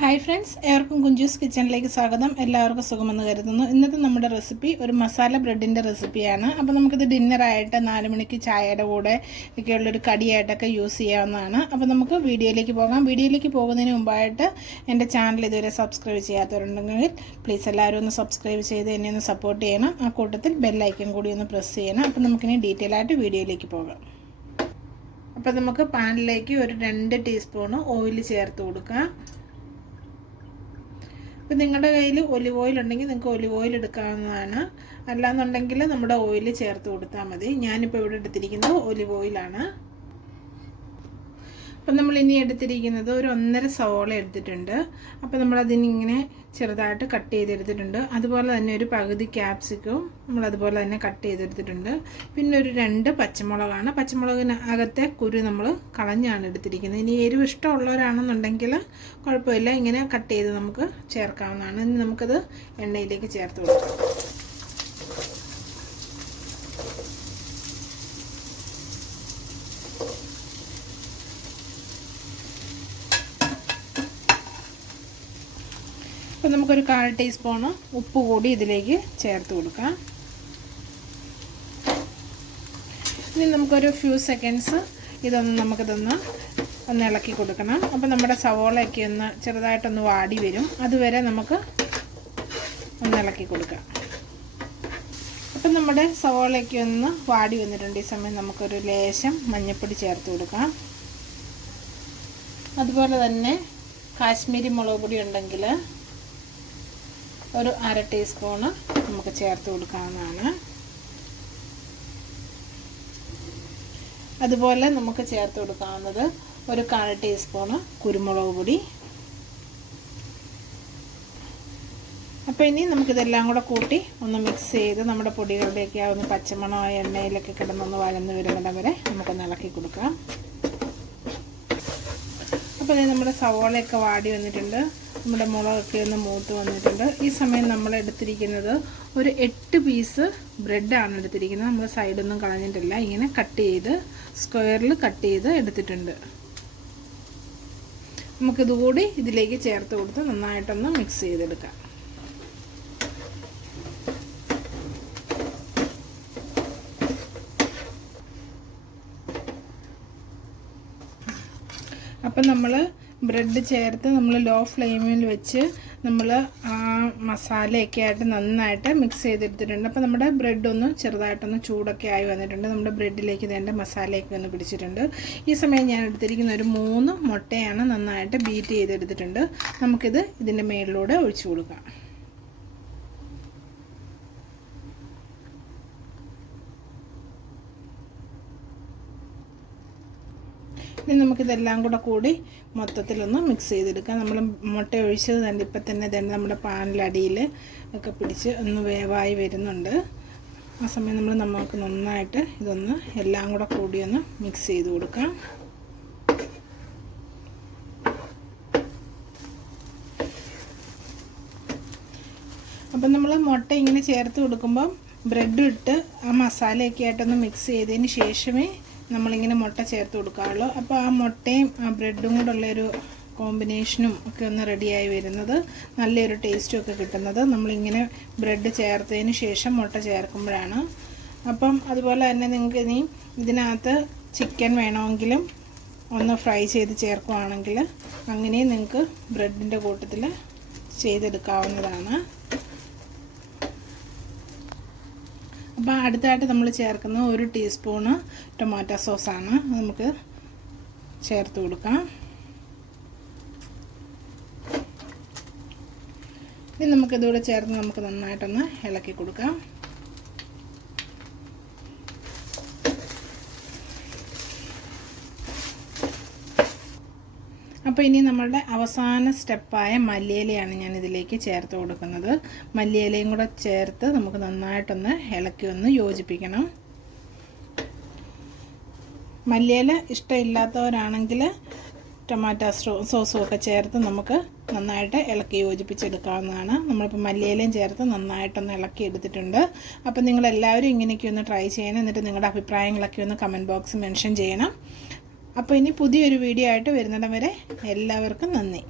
Hi friends, ഏവർക്കും കുഞ്ചൂസ് കിച്ചണിലേക്ക് സ്വാഗതം. എല്ലാവർക്കും സുഖമെന്ന് കരുതുന്നു. ഇന്നത്തെ നമ്മുടെ റെസിപ്പി ഒരു മസാല ബ്രെഡിൻ്റെ റെസിപ്പിയാണ്. അപ്പോൾ നമുക്കിത് ഡിന്നറായിട്ട് 4 മണിക്ക് ചായയുടെ കൂടെ ഒക്കെയുള്ളൊരു കടിയായിട്ടൊക്കെ യൂസ് ചെയ്യാവുന്നതാണ്. അപ്പോൾ നമുക്ക് വീഡിയോയിലേക്ക് പോകാം. വീഡിയോയിലേക്ക് പോകുന്നതിന് മുമ്പായിട്ട് എൻ്റെ ചാനൽ ഇതുവരെ സബ്സ്ക്രൈബ് ചെയ്യാത്തവരുണ്ടെങ്കിൽ പ്ലീസ് എല്ലാവരും ഒന്ന് സബ്സ്ക്രൈബ് ചെയ്ത് എന്നെ ഒന്ന് സപ്പോർട്ട് ചെയ്യണം. ആ കൂട്ടത്തിൽ ബെല്ലൈക്കൺ കൂടി ഒന്ന് പ്രസ് ചെയ്യണം. അപ്പോൾ നമുക്കിനി ഡീറ്റെയിൽ ആയിട്ട് വീഡിയോയിലേക്ക് പോകാം. അപ്പോൾ നമുക്ക് പാനിലേക്ക് ഒരു 2 ടീസ്പൂൺ ഓയിൽ ചേർത്ത് കൊടുക്കാം. അപ്പോൾ നിങ്ങളുടെ കയ്യിൽ ഒലിവ് ഓയിൽ ഉണ്ടെങ്കിൽ നിങ്ങൾക്ക് ഒലിവ് ഓയിൽ എടുക്കാവുന്നതാണ്. അല്ലാന്നുണ്ടെങ്കിൽ നമ്മുടെ ഓയിൽ ചേർത്ത് കൊടുത്താൽ മതി. ഞാനിപ്പോൾ ഇവിടെ എടുത്തിരിക്കുന്നത് ഒലിവ് ഓയിലാണ്. അപ്പം നമ്മൾ ഇനി എടുത്തിരിക്കുന്നത് ഒരു 1.5 സവോള എടുത്തിട്ടുണ്ട്. അപ്പോൾ നമ്മളതിനിങ്ങനെ ചെറുതായിട്ട് കട്ട് ചെയ്തെടുത്തിട്ടുണ്ട്. അതുപോലെ തന്നെ ഒരു പകുതി ക്യാപ്സിക്കവും നമ്മളതുപോലെ തന്നെ കട്ട് ചെയ്തെടുത്തിട്ടുണ്ട്. പിന്നെ ഒരു 2 പച്ചമുളകാണ്. പച്ചമുളകിന് അകത്തെ കുരു നമ്മൾ കളഞ്ഞാണ് എടുത്തിരിക്കുന്നത്. ഇനി എരിവ് ഇഷ്ടമുള്ളവരാണെന്നുണ്ടെങ്കിൽ കുഴപ്പമില്ല, ഇങ്ങനെ കട്ട് ചെയ്ത് നമുക്ക് ചേർക്കാവുന്നതാണ്. ഇനി നമുക്കത് എണ്ണയിലേക്ക് ചേർത്ത് കൊടുക്കാം. അപ്പോൾ നമുക്കൊരു 1/4 ടീസ്പൂണ് ഉപ്പ് കൂടി ഇതിലേക്ക് ചേർത്ത് കൊടുക്കാം. ഇനി നമുക്കൊരു ഫ്യൂ സെക്കൻഡ്സ് നമുക്കിതൊന്ന് ഇളക്കി കൊടുക്കണം. അപ്പോൾ നമ്മുടെ സവോളയൊക്കെ ഒന്ന് ചെറുതായിട്ടൊന്ന് വാടി വരും. അതുവരെ നമുക്ക് ഒന്ന് ഇളക്കി കൊടുക്കാം. അപ്പം നമ്മുടെ സവോളയൊക്കെ ഒന്ന് വാടി വന്നിട്ടുണ്ട്. ഈ സമയം നമുക്കൊരു ലേശം മഞ്ഞൾപ്പൊടി ചേർത്ത് കൊടുക്കാം. അതുപോലെ തന്നെ കാശ്മീരി മുളക് പൊടി ഉണ്ടെങ്കിൽ ഒരു 1/2 ടീസ്പൂണ് നമുക്ക് ചേർത്ത് കൊടുക്കാവുന്നതാണ്. അതുപോലെ നമുക്ക് ചേർത്ത് കൊടുക്കാവുന്നത് ഒരു 1/4 ടീസ്പൂണ് കുരുമുളക് പൊടി. അപ്പോൾ ഇനി നമുക്കിതെല്ലാം കൂടെ കൂട്ടി ഒന്ന് മിക്സ് ചെയ്ത് നമ്മുടെ പൊടികളുടെയൊക്കെ ആ ഒന്ന് പച്ചമണോ എണ്ണയിലൊക്കെ കിടന്നൊന്ന് വഴന്ന് വരുന്നിടം വരെ നമുക്കൊന്ന് ഇളക്കി കൊടുക്കാം. അപ്പോൾ നമ്മുടെ സവോളയൊക്കെ വാടി വന്നിട്ടുണ്ട്. നമ്മുടെ മുളകൊക്കെ ഒന്ന് മൂത്ത് വന്നിട്ടുണ്ട്. ഈ സമയം നമ്മൾ എടുത്തിരിക്കുന്നത് ഒരു 8 പീസ് ബ്രെഡാണ് എടുത്തിരിക്കുന്നത്. നമ്മൾ സൈഡൊന്നും കളഞ്ഞിട്ടില്ല, ഇങ്ങനെ കട്ട് ചെയ്ത് സ്ക്വയറിൽ കട്ട് ചെയ്ത് എടുത്തിട്ടുണ്ട്. നമുക്കിതുകൂടി ഇതിലേക്ക് ചേർത്ത് കൊടുത്ത് നന്നായിട്ടൊന്ന് മിക്സ് ചെയ്തെടുക്കാം. അപ്പം നമ്മൾ ബ്രെഡ് ചേർത്ത് നമ്മൾ ലോ ഫ്ലെയിമിൽ വെച്ച് നമ്മൾ ആ മസാലയൊക്കെ ആയിട്ട് നന്നായിട്ട് മിക്സ് ചെയ്തെടുത്തിട്ടുണ്ട്. അപ്പോൾ നമ്മുടെ ബ്രെഡൊന്ന് ചെറുതായിട്ടൊന്ന് ചൂടൊക്കെ ആയി വന്നിട്ടുണ്ട്. നമ്മുടെ ബ്രെഡിലേക്ക് ഇതിൻ്റെ മസാലയൊക്കെ ഒന്ന് പിടിച്ചിട്ടുണ്ട്. ഈ സമയം ഞാൻ എടുത്തിരിക്കുന്ന ഒരു 3 മുട്ടയാണ് നന്നായിട്ട് ബീറ്റ് ചെയ്തെടുത്തിട്ടുണ്ട്. നമുക്കിത് ഇതിൻ്റെ മേളിലൂടെ ഒഴിച്ചു കൊടുക്കാം. ഇനി നമുക്കിതെല്ലാം കൂടി മൊത്തത്തിലൊന്ന് മിക്സ് ചെയ്തെടുക്കാം. നമ്മൾ മുട്ട ഒഴിച്ചത് തന്നെ ഇപ്പം തന്നെ നമ്മുടെ പാനിലടിയിൽ ഒക്കെ പിടിച്ച് ഒന്ന് വേവായി വരുന്നുണ്ട്. ആ സമയം നമുക്ക് നന്നായിട്ട് ഇതൊന്ന് എല്ലാം കൂടി ഒന്ന് മിക്സ് ചെയ്ത് കൊടുക്കാം. അപ്പം നമ്മൾ മുട്ട ഇങ്ങനെ ചേർത്ത് കൊടുക്കുമ്പം ബ്രെഡ് ഇട്ട് ആ മസാലയൊക്കെ ആയിട്ടൊന്ന് മിക്സ് ചെയ്തതിന് ശേഷമേ നമ്മളിങ്ങനെ മുട്ട ചേർത്ത് കൊടുക്കാറുള്ളൂ. അപ്പോൾ ആ മുട്ടയും ആ ബ്രെഡും കൂടെ ഉള്ളൊരു കോമ്പിനേഷനും ഒക്കെ ഒന്ന് റെഡിയായി വരുന്നത്, നല്ലൊരു ടേസ്റ്റും ഒക്കെ കിട്ടുന്നത് നമ്മളിങ്ങനെ ബ്രെഡ് ചേർത്തതിന് ശേഷം മുട്ട ചേർക്കുമ്പോഴാണ്. അപ്പം അതുപോലെ തന്നെ നിങ്ങൾക്ക് ഇനി ഇതിനകത്ത് ചിക്കൻ വേണമെങ്കിലും ഒന്ന് ഫ്രൈ ചെയ്ത് ചേർക്കുകയാണെങ്കിൽ അങ്ങനെയും നിങ്ങൾക്ക് ബ്രെഡിൻ്റെ കൂട്ടത്തിൽ ചെയ്തെടുക്കാവുന്നതാണ്. അപ്പോൾ അടുത്തായിട്ട് നമ്മൾ ചേർക്കുന്ന 1 ടീസ്പൂണ് ടൊമാറ്റോ സോസാണ്. നമുക്ക് ചേർത്ത് കൊടുക്കാം. ഇനി നമുക്കിതുകൂടെ ചേർത്ത് നമുക്ക് നന്നായിട്ടൊന്ന് ഇളക്കി കൊടുക്കാം. അപ്പോൾ ഇനി നമ്മളുടെ അവസാന സ്റ്റെപ്പായ മല്ലിയിലയാണ് ഞാൻ ഇതിലേക്ക് ചേർത്ത് കൊടുക്കുന്നത്. മല്ലിയിലയും കൂടെ ചേർത്ത് നമുക്ക് നന്നായിട്ടൊന്ന് ഇളക്കി ഒന്ന് യോജിപ്പിക്കണം. മല്ലിയില ഇഷ്ടമില്ലാത്തവരാണെങ്കിൽ ടൊമാറ്റോ സോസും ഒക്കെ ചേർത്ത് നമുക്ക് നന്നായിട്ട് ഇളക്കി യോജിപ്പിച്ചെടുക്കാവുന്നതാണ്. നമ്മളിപ്പോൾ മല്ലിയിലയും ചേർത്ത് നന്നായിട്ടൊന്ന് ഇളക്കി എടുത്തിട്ടുണ്ട്. അപ്പോൾ നിങ്ങളെല്ലാവരും ഇങ്ങനെയൊക്കെ ഒന്ന് ട്രൈ ചെയ്യണം. എന്നിട്ട് നിങ്ങളുടെ അഭിപ്രായങ്ങളൊക്കെ ഒന്ന് കമൻറ്റ് ബോക്സിൽ മെൻഷൻ ചെയ്യണം. അപ്പോൾ ഇനി പുതിയൊരു വീഡിയോ ആയിട്ട് വരുന്നിടം വരെ എല്ലാവർക്കും നന്ദി.